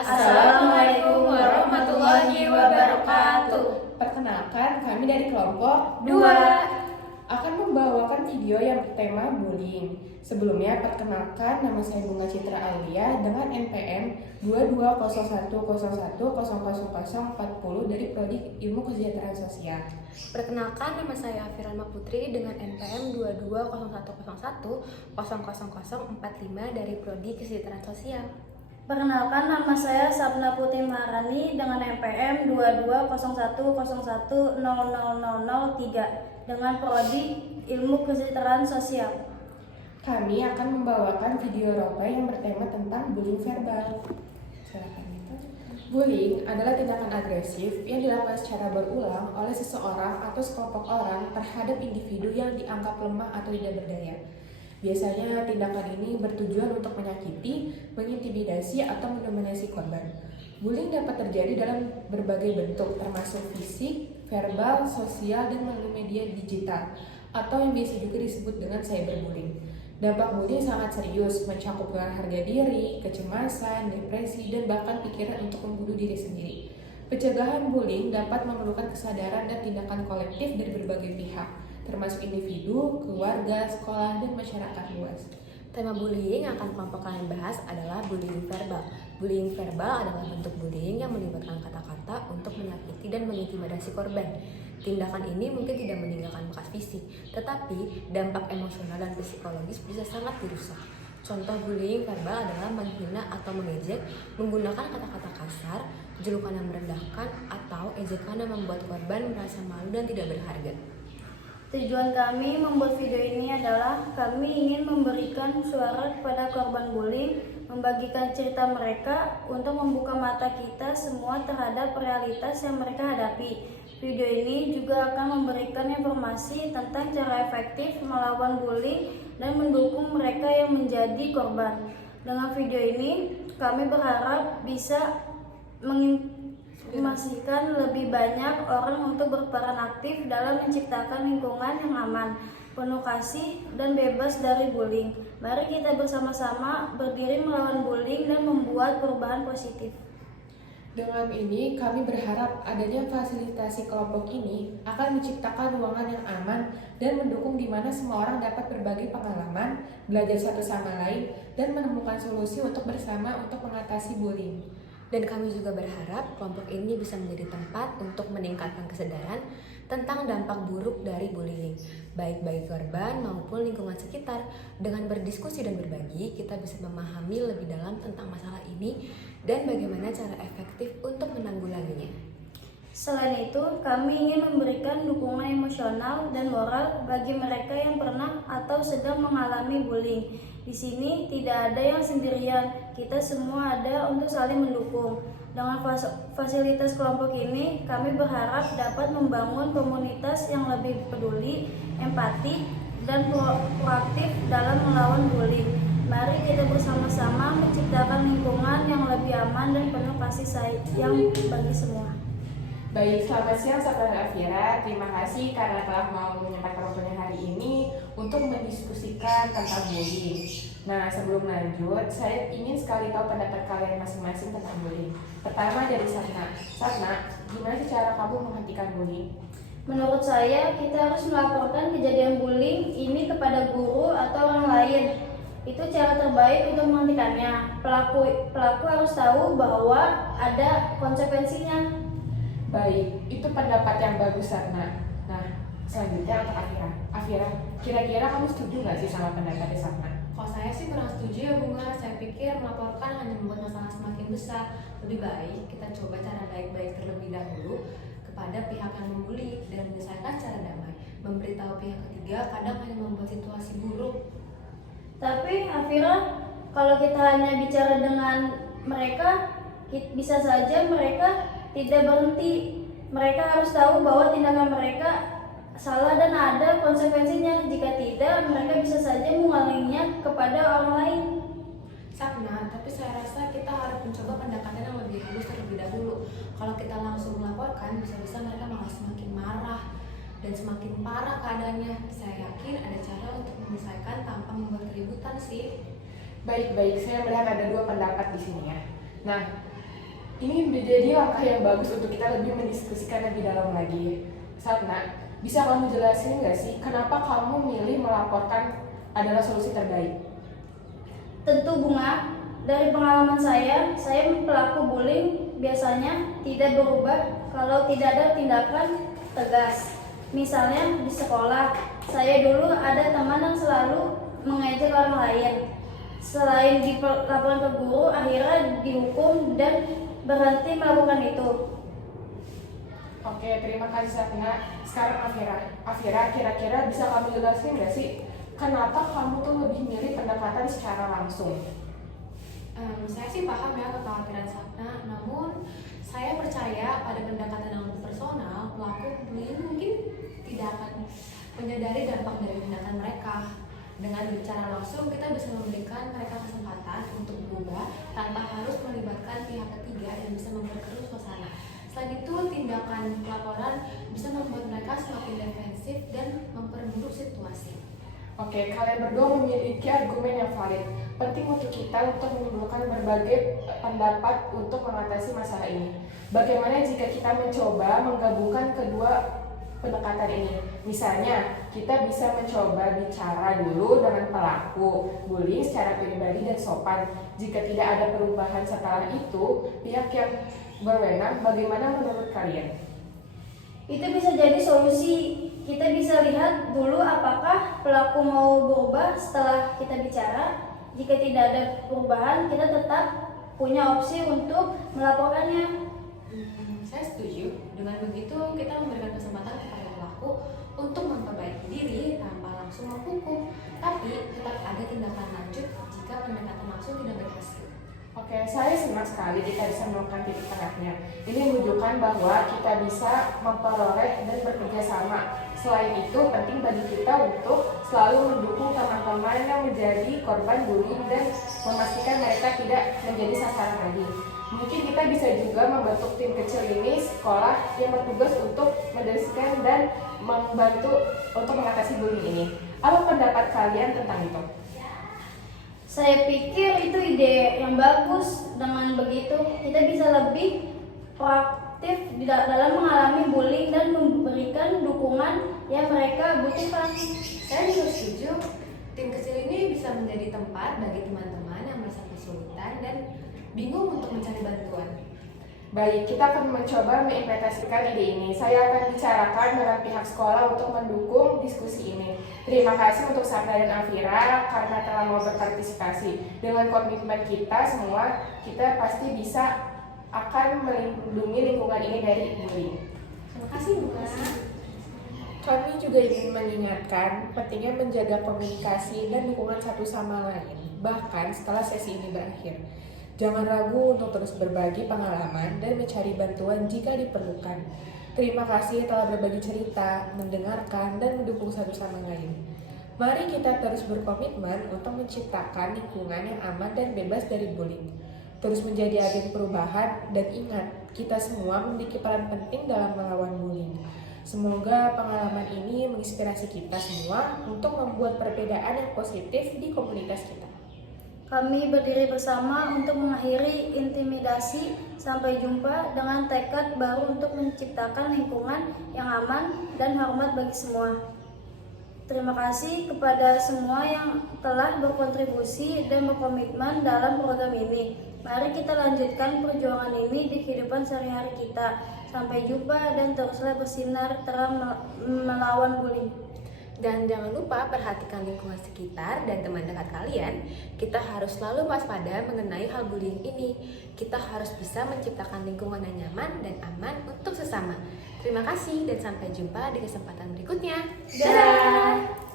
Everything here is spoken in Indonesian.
Assalamualaikum warahmatullahi wabarakatuh. Perkenalkan, kami dari kelompok 2. akan membawakan video yang bertema bullying. Sebelumnya, perkenalkan, nama saya Bunga Citra Aulia dengan NPM 220101000040 dari Prodi Ilmu Kesejahteraan Sosial. Perkenalkan, nama saya Afiralma Putri dengan NPM 220101000045 dari Prodi Kesejahteraan Sosial. Perkenalkan, nama saya Sapna Putri Maharani dengan NPM 2201100003 dengan Prodi Ilmu Kesejahteraan Sosial. Kami akan membawakan video roleplay yang bertema tentang bullying verbal. Bullying adalah tindakan agresif yang dilakukan secara berulang oleh seseorang atau sekelompok orang terhadap individu yang dianggap lemah atau tidak berdaya. Biasanya tindakan ini bertujuan untuk menyakiti, mengintimidasi, atau mendominasi korban. Bullying dapat terjadi dalam berbagai bentuk, termasuk fisik, verbal, sosial, dan melalui media digital, atau yang biasa juga disebut dengan cyberbullying. Dampak bullying sangat serius, mencakup harga diri, kecemasan, depresi, dan bahkan pikiran untuk membunuh diri sendiri. Pencegahan bullying dapat memerlukan kesadaran dan tindakan kolektif dari berbagai pihak, termasuk individu, keluarga, sekolah, dan masyarakat luas. Tema bullying yang akan kelompok kalian bahas adalah bullying verbal. Bullying verbal adalah bentuk bullying yang melibatkan kata-kata untuk menyakiti dan mengintimidasi korban. Tindakan ini mungkin tidak meninggalkan bekas fisik, tetapi dampak emosional dan psikologis bisa sangat dirusak. Contoh bullying verbal adalah menghina atau mengejek, menggunakan kata-kata kasar, julukan yang merendahkan, atau ejekan yang membuat korban merasa malu dan tidak berharga. Tujuan kami membuat video ini adalah kami ingin memberikan suara kepada korban bullying, membagikan cerita mereka untuk membuka mata kita semua terhadap realitas yang mereka hadapi. Video ini juga akan memberikan informasi tentang cara efektif melawan bullying dan mendukung mereka yang menjadi korban. Dengan video ini, kami berharap bisa memastikan lebih banyak orang untuk berperan aktif dalam menciptakan lingkungan yang aman, penuh kasih, dan bebas dari bullying. Mari kita bersama-sama berdiri melawan bullying dan membuat perubahan positif. Dengan ini, kami berharap adanya fasilitasi kelompok ini akan menciptakan ruangan yang aman dan mendukung di mana semua orang dapat berbagi pengalaman, belajar satu sama lain, dan menemukan solusi untuk bersama untuk mengatasi bullying. Dan kami juga berharap kelompok ini bisa menjadi tempat untuk meningkatkan kesadaran tentang dampak buruk dari bullying, baik bagi korban maupun lingkungan sekitar. Dengan berdiskusi dan berbagi, kita bisa memahami lebih dalam tentang masalah ini dan bagaimana cara efektif untuk menanggulanginya. Selain itu, kami ingin memberikan dukungan emosional dan moral bagi mereka yang pernah atau sedang mengalami bullying. Di sini tidak ada yang sendirian, kita semua ada untuk saling mendukung. Dengan fasilitas kelompok ini, kami berharap dapat membangun komunitas yang lebih peduli, empati, dan proaktif dalam melawan bullying. Mari kita bersama-sama menciptakan lingkungan yang lebih aman dan penuh kasih sayang bagi semua. Baik, selamat siang Saudara Afira. Terima kasih karena telah mau menyempatkan waktunya hari ini untuk mendiskusikan tentang bullying. Nah, sebelum lanjut, saya ingin sekali tahu pendapat kalian masing-masing tentang bullying. Pertama dari Satna. Satna, gimana sih cara kamu menghentikan bullying? Menurut saya, kita harus melaporkan kejadian bullying ini kepada guru atau orang lain. Itu cara terbaik untuk menghentikannya. Pelaku harus tahu bahwa ada konsekuensinya. Baik, itu pendapat yang bagus, Satna. Nah, selanjutnya untuk Afira. Afira, kira-kira kamu setuju nggak sih sama pendapatnya Satna? Kalau saya sih kurang setuju ya Bunga. Saya pikir melaporkan hanya membuat masalah semakin besar. Lebih baik kita coba cara baik-baik terlebih dahulu kepada pihak yang membuli dan menyelesaikan secara damai. Memberitahu pihak ketiga kadang hanya membuat situasi buruk. Tapi Afira, kalau kita hanya bicara dengan mereka, bisa saja mereka tidak berhenti. Mereka harus tahu bahwa tindakan mereka salah dan ada konsekuensinya. Jika tidak, mereka bisa saja mengulanginya kepada orang lain. Sapna, tapi saya rasa kita harus mencoba pendekatan yang lebih halus terlebih dahulu. Kalau kita langsung melaporkan, bisa-bisa mereka malah semakin marah dan semakin parah keadaannya. Saya yakin ada cara untuk menyelesaikan tanpa membuat keributan sih. Baik, saya melihat ada dua pendapat di sini ya. Nah, Ini menjadi langkah yang bagus untuk kita lebih mendiskusikan lebih dalam lagi. Satna, bisa kamu jelasin nggak sih kenapa kamu milih melaporkan adalah solusi terbaik? Tentu Bunga, dari pengalaman saya pelaku bullying biasanya tidak berubah kalau tidak ada tindakan tegas. Misalnya di sekolah, saya dulu ada teman yang selalu mengejek orang lain. Selain dilaporkan ke guru, akhirnya dihukum dan berhenti melakukan itu. Oke, terima kasih Satna. Sekarang Afira, kira-kira bisa kamu jelasin nggak sih kenapa kamu tuh lebih milih pendekatan secara langsung? Saya sih paham ya kekhawatiran Sapna, namun saya percaya pada pendekatan yang lebih personal, pelaku bullying mungkin tidak akan menyadari dampak dari tindakan mereka. Dengan bicara langsung, kita bisa memberikan mereka kesempatan untuk berubah tanpa harus melibatkan pihak ketiga yang bisa memperkeruh suasana. Selain itu, tindakan pelaporan bisa membuat mereka semakin defensif dan memperburuk situasi. Oke, kalian berdua memiliki argumen yang valid. Penting untuk kita untuk menimbulkan berbagai pendapat untuk mengatasi masalah ini. Bagaimana jika kita mencoba menggabungkan kedua pendekatan ini? Misalnya, kita bisa mencoba bicara dulu dengan pelaku bullying secara pribadi dan sopan. Jika tidak ada perubahan setelah itu, pihak yang berwenang, bagaimana menurut kalian? Itu bisa jadi solusi. Kita bisa lihat dulu apakah pelaku mau berubah setelah kita bicara. Jika tidak ada perubahan, kita tetap punya opsi untuk melaporkannya. Saya setuju. Dengan begitu, kita memberikan kesempatan kepada pelaku untuk memperbaiki diri tanpa langsung menghukum. Tapi tetap ada tindakan lanjut jika pendekatan langsung tidak berhasil. Oke, saya senang sekali kita bisa melakukan titik tengahnya. Ini menunjukkan bahwa kita bisa memperoleh dan bekerja sama. Selain itu, penting bagi kita untuk selalu mendukung teman-teman yang menjadi korban bullying dan memastikan mereka tidak menjadi sasaran lagi. Mungkin kita bisa juga membentuk tim kecil ini sekolah yang bertugas untuk mendiskusikan dan membantu untuk mengatasi bullying ini. Apa pendapat kalian tentang itu? Saya pikir itu ide yang bagus. Dengan begitu, kita bisa lebih proaktif dalam mengalami bullying dan memberikan dukungan yang mereka butuhkan. Saya juga setuju. Tim kecil ini bisa menjadi tempat bagi teman-teman yang merasa kesulitan dan bingung untuk mencari bantuan. Baik, kita akan mencoba mengimplementasikan ide ini. Saya akan bicarakan dengan pihak sekolah untuk mendukung diskusi ini. Terima kasih untuk Sapna dan Afira karena telah mau berpartisipasi. Dengan komitmen kita semua, kita pasti bisa akan melindungi lingkungan ini dari bullying. Terima kasih, Bunga. Kami juga ingin mengingatkan pentingnya menjaga komunikasi dan dukungan satu sama lain, bahkan setelah sesi ini berakhir. Jangan ragu untuk terus berbagi pengalaman dan mencari bantuan jika diperlukan. Terima kasih telah berbagi cerita, mendengarkan, dan mendukung satu sama lain. Mari kita terus berkomitmen untuk menciptakan lingkungan yang aman dan bebas dari bullying. Terus menjadi agen perubahan dan ingat, kita semua memiliki peran penting dalam melawan bullying. Semoga pengalaman ini menginspirasi kita semua untuk membuat perbedaan yang positif di komunitas kita. Kami berdiri bersama untuk mengakhiri intimidasi. Sampai jumpa dengan tekad baru untuk menciptakan lingkungan yang aman dan hormat bagi semua. Terima kasih kepada semua yang telah berkontribusi dan berkomitmen dalam program ini. Mari kita lanjutkan perjuangan ini di kehidupan sehari-hari kita. Sampai jumpa dan teruslah bersinar terang melawan bullying. Dan jangan lupa perhatikan lingkungan sekitar dan teman dekat kalian. Kita harus selalu waspada mengenai hal bullying ini. Kita harus bisa menciptakan lingkungan yang nyaman dan aman untuk sesama. Terima kasih dan sampai jumpa di kesempatan berikutnya. Dadah!